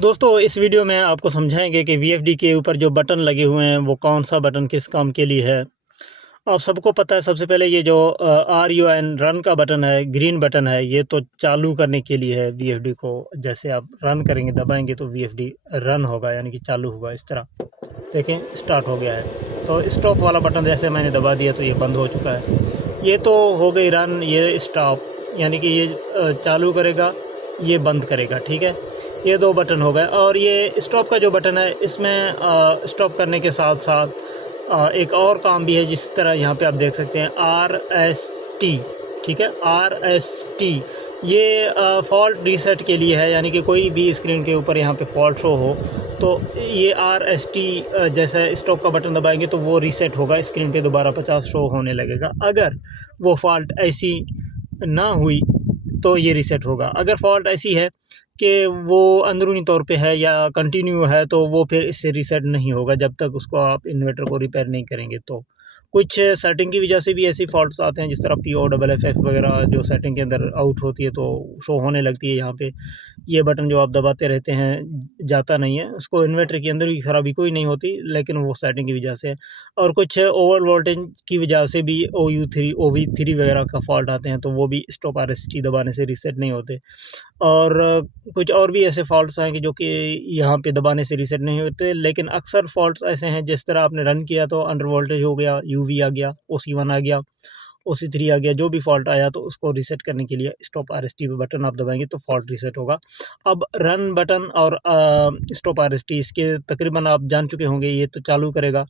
दोस्तों इस वीडियो में आपको समझाएंगे कि वीएफडी के ऊपर जो बटन लगे हुए हैं वो कौन सा बटन किस काम के लिए है। आप सबको पता है, सबसे पहले ये जो RUN रन का बटन है, ग्रीन बटन है, ये तो चालू करने के लिए है वीएफडी को। जैसे आप रन करेंगे, दबाएंगे तो वीएफडी रन होगा, यानी कि चालू होगा। इस तरह देखें, स्टार्ट हो गया है। तो स्टॉप वाला बटन जैसे मैंने दबा दिया तो ये बंद हो चुका है। ये तो हो गई रन, ये स्टॉप, यानी कि ये चालू करेगा, ये बंद करेगा। ठीक है, ये दो बटन हो गए। और ये स्टॉप का जो बटन है, इसमें स्टॉप करने के साथ साथ एक और काम भी है, जिस तरह यहाँ पे आप देख सकते हैं RST। ठीक है, RST ये फॉल्ट रीसेट के लिए है, यानी कि कोई भी स्क्रीन के ऊपर यहाँ पे फॉल्ट शो हो तो ये RST जैसे स्टॉप का बटन दबाएंगे तो वो रीसेट होगा, स्क्रीन पे दोबारा 50 शो होने लगेगा। अगर वो फॉल्ट ऐसी ना हुई तो ये रीसेट होगा। अगर फॉल्ट ऐसी है कि वो अंदरूनी तौर पे है या कंटिन्यू है तो वो फिर इससे रीसेट नहीं होगा जब तक उसको आप इन्वर्टर को रिपेयर नहीं करेंगे। तो कुछ सेटिंग की वजह से भी ऐसी फॉल्ट्स आते हैं, जिस तरह POFF वगैरह जो सेटिंग के अंदर आउट होती है तो शो होने लगती है। यहाँ पे ये बटन जो आप दबाते रहते हैं जाता नहीं है, उसको इन्वर्टर के अंदर की खराबी कोई नहीं होती, लेकिन वो सेटिंग की वजह से है। और कुछ ओवर वोल्टेज की वजह से भी OV3 वगैरह का फॉल्ट आते हैं, तो वो भी स्टॉप RST दबाने से रीसेट नहीं होते। और कुछ और भी ऐसे फॉल्ट्स हैं कि जो कि यहाँ पे दबाने से रीसेट नहीं होते, लेकिन अक्सर फॉल्ट्स ऐसे हैं, जिस तरह आपने रन किया तो अंडर वोल्टेज हो गया, UV आ गया, OC1 आ गया, OC3 आ गया, जो भी फॉल्ट आया तो उसको रीसेट करने के लिए स्टॉप RST बटन आप दबाएंगे तो फॉल्ट रीसेट होगा। अब रन बटन और स्टॉप RST इसके तकरीबन आप जान चुके होंगे। ये तो चालू करेगा,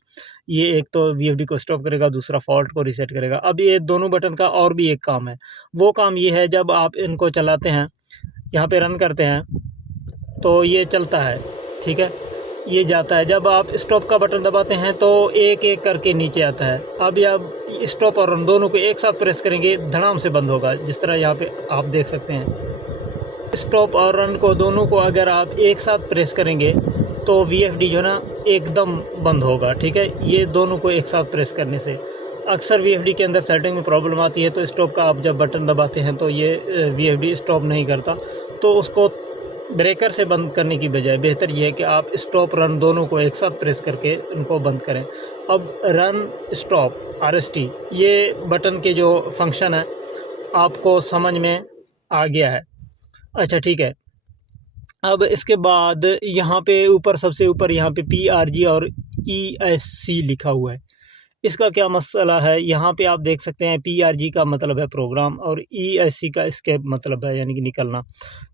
ये एक तो VFD को स्टॉप करेगा, दूसरा फॉल्ट को रीसेट करेगा। अब ये दोनों बटन का और भी एक काम है। वो काम ये है, जब आप इनको चलाते हैं, यहाँ पे रन करते हैं तो ये चलता है। ठीक है, ये जाता है। जब आप स्टॉप का बटन दबाते हैं तो एक एक करके नीचे आता है। अब आप स्टॉप और रन दोनों को एक साथ प्रेस करेंगे, धड़ाम से बंद होगा, जिस तरह यहाँ पे आप देख सकते हैं। स्टॉप और रन को दोनों को अगर आप एक साथ प्रेस करेंगे तो VFD जो है ना एकदम बंद होगा। ठीक है, ये दोनों को एक साथ प्रेस करने से अक्सर VFD के अंदर सेटिंग में प्रॉब्लम आती है। तो स्टॉप का आप जब बटन दबाते हैं तो ये VFD स्टॉप नहीं करता, तो उसको ब्रेकर से बंद करने की बजाय बेहतर ये है कि आप स्टॉप रन दोनों को एक साथ प्रेस करके उनको बंद करें। अब रन स्टॉप RST ये बटन के जो फंक्शन है आपको समझ में आ गया है। अच्छा ठीक है, अब इसके बाद यहाँ पे ऊपर, सबसे ऊपर यहाँ पे PRG और ESC लिखा हुआ है। इसका क्या मसला है, यहाँ पे आप देख सकते हैं PRG का मतलब है प्रोग्राम और ESC का एस्केप मतलब है, यानी कि निकलना।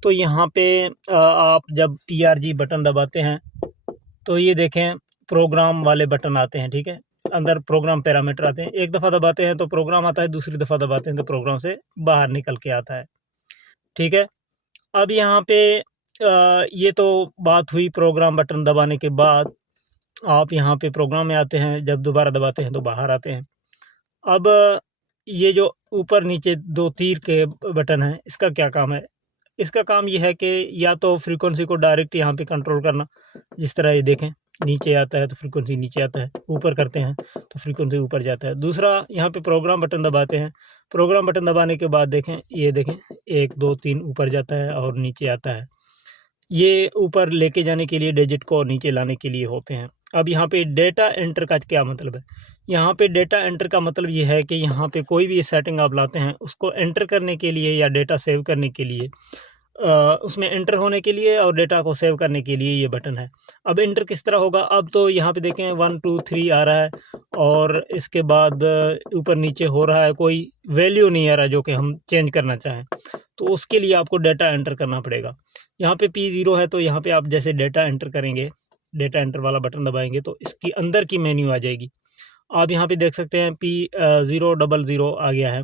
तो यहाँ पे आप जब PRG बटन दबाते हैं तो ये देखें प्रोग्राम वाले बटन आते हैं। ठीक है, अंदर प्रोग्राम पैरामीटर आते हैं। एक दफ़ा दबाते हैं तो प्रोग्राम आता है, दूसरी दफ़ा दबाते हैं तो प्रोग्राम से बाहर निकल के आता है। ठीक है, अब यहाँ पे ये तो बात हुई प्रोग्राम बटन दबाने के बाद। आप यहाँ पे प्रोग्राम में आते हैं, जब दोबारा दबाते हैं तो बाहर आते हैं। अब ये जो ऊपर नीचे दो तीर के बटन हैं, इसका क्या काम है? इसका काम ये है कि या तो फ्रीक्वेंसी को डायरेक्ट यहाँ पे कंट्रोल करना, जिस तरह ये देखें नीचे आता है तो फ्रीक्वेंसी नीचे आता है, ऊपर करते हैं तो फ्रीक्वेंसी ऊपर जाता है। दूसरा, यहाँ पे प्रोग्राम बटन दबाते हैं, प्रोग्राम बटन दबाने के बाद देखें, ये देखें 1 2 3 ऊपर जाता है और नीचे आता है। ये ऊपर लेके जाने के लिए, डिजिट को नीचे लाने के लिए होते हैं। अब यहाँ पे डेटा एंटर का क्या मतलब है? यहाँ पे डेटा एंटर का मतलब ये है कि यहाँ पे कोई भी सेटिंग आप लाते हैं, उसको एंटर करने के लिए या डेटा सेव करने के लिए, उसमें एंटर होने के लिए और डेटा को सेव करने के लिए ये बटन है। अब एंटर किस तरह होगा? अब तो यहाँ पे देखें 1 2 3 आ रहा है और इसके बाद ऊपर नीचे हो रहा है, कोई वैल्यू नहीं आ रहा जो कि हम चेंज करना चाहें, तो उसके लिए आपको डेटा एंटर करना पड़ेगा। यहाँ पे P0 है तो यहाँ पे आप जैसे डेटा एंटर करेंगे, डेटा एंटर वाला बटन दबाएंगे तो इसकी अंदर की मेन्यू आ जाएगी। आप यहाँ पे देख सकते हैं P000 आ गया है।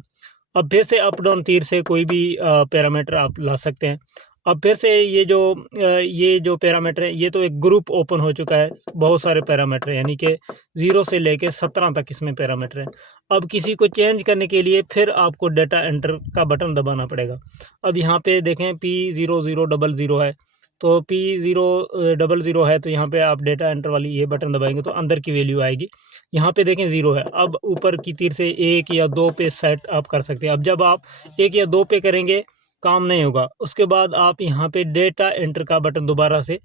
अब फिर से अप डाउन तीर से कोई भी पैरामीटर आप ला सकते हैं। अब फिर से ये जो पैरामीटर है, ये तो एक ग्रुप ओपन हो चुका है, बहुत सारे पैरामीटर हैं, यानी कि 0 से लेके 17 तक इसमें पैरामीटर हैं। अब किसी को चेंज करने के लिए फिर आपको डेटा एंटर का बटन दबाना पड़ेगा। अब यहाँ पे देखें P0000 है, तो P000 है तो यहाँ पे आप डेटा एंटर वाली ये बटन दबाएंगे तो अंदर की वैल्यू आएगी। यहाँ पे देखें 0 है। अब ऊपर की तीर से 1 या 2 पे सेट आप कर सकते हैं। अब जब आप 1 या 2 पे करेंगे काम नहीं होगा। उसके बाद आप यहाँ पे डेटा एंटर का बटन दोबारा से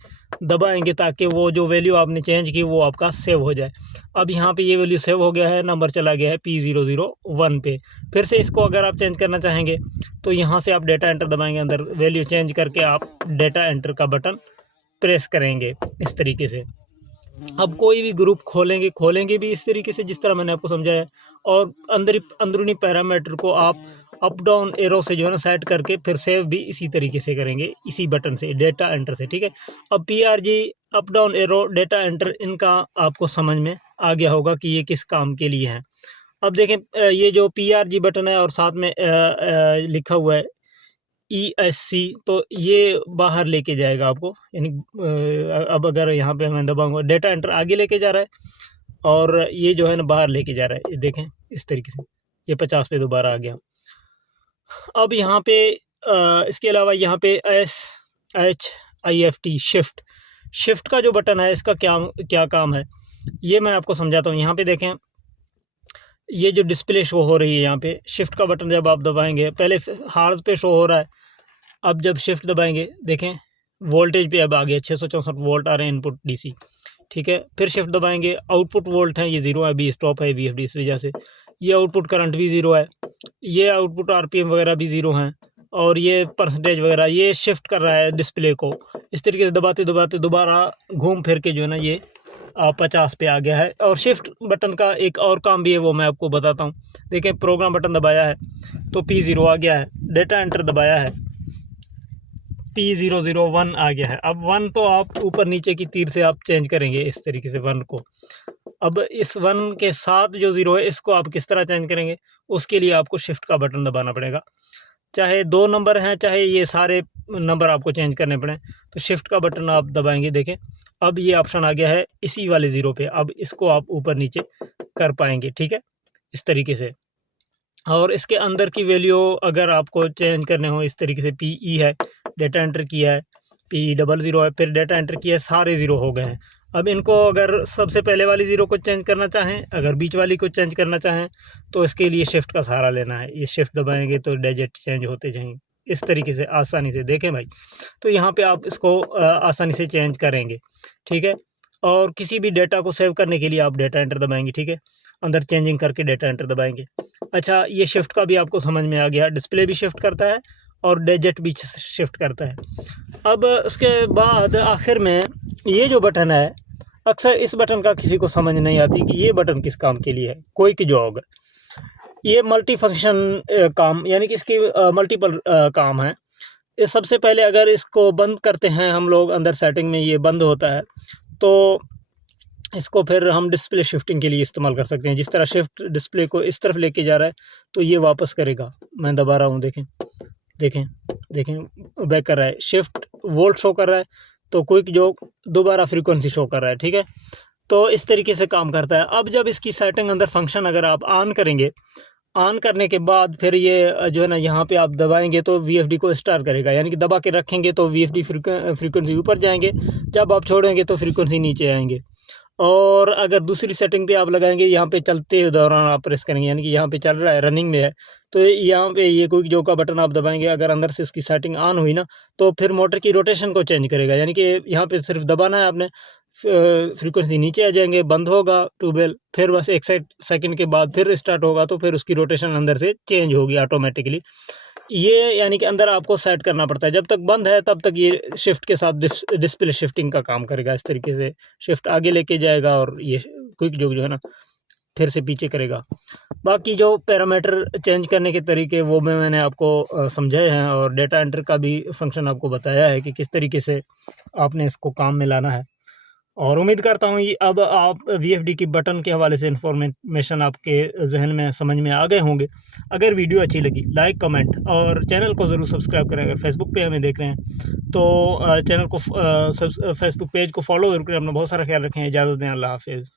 दबाएंगे ताकि वो जो वैल्यू आपने चेंज की वो आपका सेव हो जाए। अब यहाँ पे ये वैल्यू सेव हो गया है, नंबर चला गया है P001 पे। फिर से इसको अगर आप चेंज करना चाहेंगे तो यहाँ से आप डेटा एंटर दबाएंगे, अंदर वैल्यू चेंज करके आप डेटा एंटर का बटन प्रेस करेंगे इस तरीके से। अब कोई भी ग्रुप खोलेंगे भी इस तरीके से जिस तरह मैंने आपको समझाया, और अंदरूनी पैरामीटर को आप अप डाउन एरो से जो है ना सेट करके फिर सेव भी इसी तरीके से करेंगे, इसी बटन से डेटा एंटर से, ठीक है। अब PRG up down arrow data enter इनका आपको समझ में आ गया होगा कि ये किस काम के लिए है। अब देखें ये जो PRG बटन है और साथ में लिखा हुआ है ESC, तो ये बाहर लेके जाएगा आपको, यानी अब अगर यहाँ पे मैं दबाऊंगा डेटा एंटर आगे लेके जा रहा है और ये जो है ना बाहर लेके जा रहा है, ये देखें इस तरीके से, ये 50 पे दोबारा आ गया। अब यहाँ पे इसके अलावा यहाँ पे SHIFT शिफ्ट का जो बटन है इसका क्या काम है ये मैं आपको समझाता हूँ। यहाँ पे देखें ये जो डिस्प्ले शो हो रही है, यहाँ पे शिफ्ट का बटन जब आप दबाएंगे, पहले हार्ड पे शो हो रहा है, अब जब शिफ्ट दबाएंगे देखें वोल्टेज पे अब आ गया 664 वोल्ट आ रहे हैं इनपुट DC, ठीक है। फिर शिफ्ट दबाएंगे, आउटपुट वोल्ट है ये 0 है, अभी स्टॉप है VFD, इस वजह से ये आउटपुट करंट भी 0 है, ये आउटपुट RPM वगैरह भी 0 हैं, और ये परसेंटेज वगैरह ये शिफ्ट कर रहा है डिस्प्ले को। इस तरीके से दबाते दबाते दोबारा घूम फिर के जो है ना ये 50 पे आ गया है। और शिफ्ट बटन का एक और काम भी है, वो मैं आपको बताता हूँ। देखें प्रोग्राम बटन दबाया है तो P0 आ गया है, डेटा एंटर दबाया है P001 आ गया है। अब 1 तो आप ऊपर नीचे की तीर से आप चेंज करेंगे इस तरीके से 1 को। अब इस 1 के साथ जो 0 है इसको आप किस तरह चेंज करेंगे, उसके लिए आपको शिफ्ट का बटन दबाना पड़ेगा। चाहे 2 नंबर हैं, चाहे ये सारे नंबर आपको चेंज करने पड़े, तो शिफ्ट का बटन आप दबाएंगे। देखें अब ये ऑप्शन आ गया है इसी वाले 0 पे, अब इसको आप ऊपर नीचे कर पाएंगे, ठीक है, इस तरीके से। और इसके अंदर की वैल्यू अगर आपको चेंज करने हो इस तरीके से, PE है, डेटा एंटर किया है, PE00 है, फिर डेटा एंटर किया है, सारे 0 हो गए हैं। अब इनको अगर सबसे पहले वाली 0 को चेंज करना चाहें, अगर बीच वाली को चेंज करना चाहें, तो इसके लिए शिफ्ट का सहारा लेना है। ये शिफ्ट दबाएंगे तो डिजिट चेंज होते जाएंगे इस तरीके से आसानी से। देखें भाई, तो यहाँ पे आप इसको आसानी से चेंज करेंगे, ठीक है। और किसी भी डेटा को सेव करने के लिए आप डेटा एंटर दबाएंगे, ठीक है, अंदर चेंजिंग करके डेटा एंटर दबाएंगे। अच्छा, ये शिफ्ट का भी आपको समझ में आ गया, डिस्प्ले भी शिफ्ट करता है और डिजिट भी शिफ्ट करता है। अब उसके बाद आखिर में ये जो बटन है, अक्सर इस बटन का किसी को समझ नहीं आती कि ये बटन किस काम के लिए है। कोई की जॉब ये मल्टी फंक्शन काम, यानी कि इसकी मल्टीपल काम है। सबसे पहले अगर इसको बंद करते हैं हम लोग, अंदर सेटिंग में ये बंद होता है, तो इसको फिर हम डिस्प्ले शिफ्टिंग के लिए इस्तेमाल कर सकते हैं। जिस तरह शिफ्ट डिस्प्ले को इस तरफ लेके जा रहा है तो ये वापस करेगा। मैं दबा रहा हूँ, देखें देखें देखें, बैक कर रहा है, शिफ्ट वोल्ट शो कर रहा है, तो क्विक जो दोबारा फ्रीक्वेंसी शो कर रहा है, ठीक है। तो इस तरीके से काम करता है। अब जब इसकी सेटिंग अंदर फंक्शन अगर आप ऑन करेंगे, ऑन करने के बाद फिर ये जो है ना यहाँ पे आप दबाएंगे तो VFD को स्टार्ट करेगा, यानी कि दबा के रखेंगे तो VFD फ्रीक्वेंसी ऊपर जाएंगे, जब आप छोड़ेंगे तो फ्रीक्वेंसी नीचे आएंगे। और अगर दूसरी सेटिंग पे आप लगाएंगे, यहाँ पे चलते दौरान आप प्रेस करेंगे, यानी कि यहाँ पे चल रहा है, रनिंग में है, तो यहाँ पे ये क्विक जो का बटन आप दबाएंगे, अगर अंदर से इसकी सेटिंग ऑन हुई ना, तो फिर मोटर की रोटेशन को चेंज करेगा। यानी कि यहाँ पे सिर्फ दबाना है आपने, फ्रीक्वेंसी नीचे आ जाएंगे, बंद होगा ट्यूबवेल, फिर बस 1 सेकंड के बाद फिर स्टार्ट होगा, तो फिर उसकी रोटेशन अंदर से चेंज होगी ऑटोमेटिकली। ये यानी कि अंदर आपको सेट करना पड़ता है। जब तक बंद है तब तक ये शिफ्ट के साथ डिस्प्ले शिफ्टिंग का काम करेगा। इस तरीके से शिफ्ट आगे लेके जाएगा और ये क्विक जो है ना फिर से पीछे करेगा। बाकी जो पैरामीटर चेंज करने के तरीके वो मैंने आपको समझाए हैं, और डेटा एंटर का भी फंक्शन आपको बताया है कि किस तरीके से आपने इसको काम में लाना है। और उम्मीद करता हूँ ये अब आप VFD की बटन के हवाले से इन्फॉर्मेशन आपके जहन में समझ में आ गए होंगे। अगर वीडियो अच्छी लगी लाइक कमेंट और चैनल को ज़रूर सब्सक्राइब करें। अगर फेसबुक पे हमें देख रहे हैं तो चैनल को फेसबुक पेज को फॉलो जरूर करें। अपना बहुत सारा ख्याल रखें। इजाज़त दें, अल्लाह हाफिज़।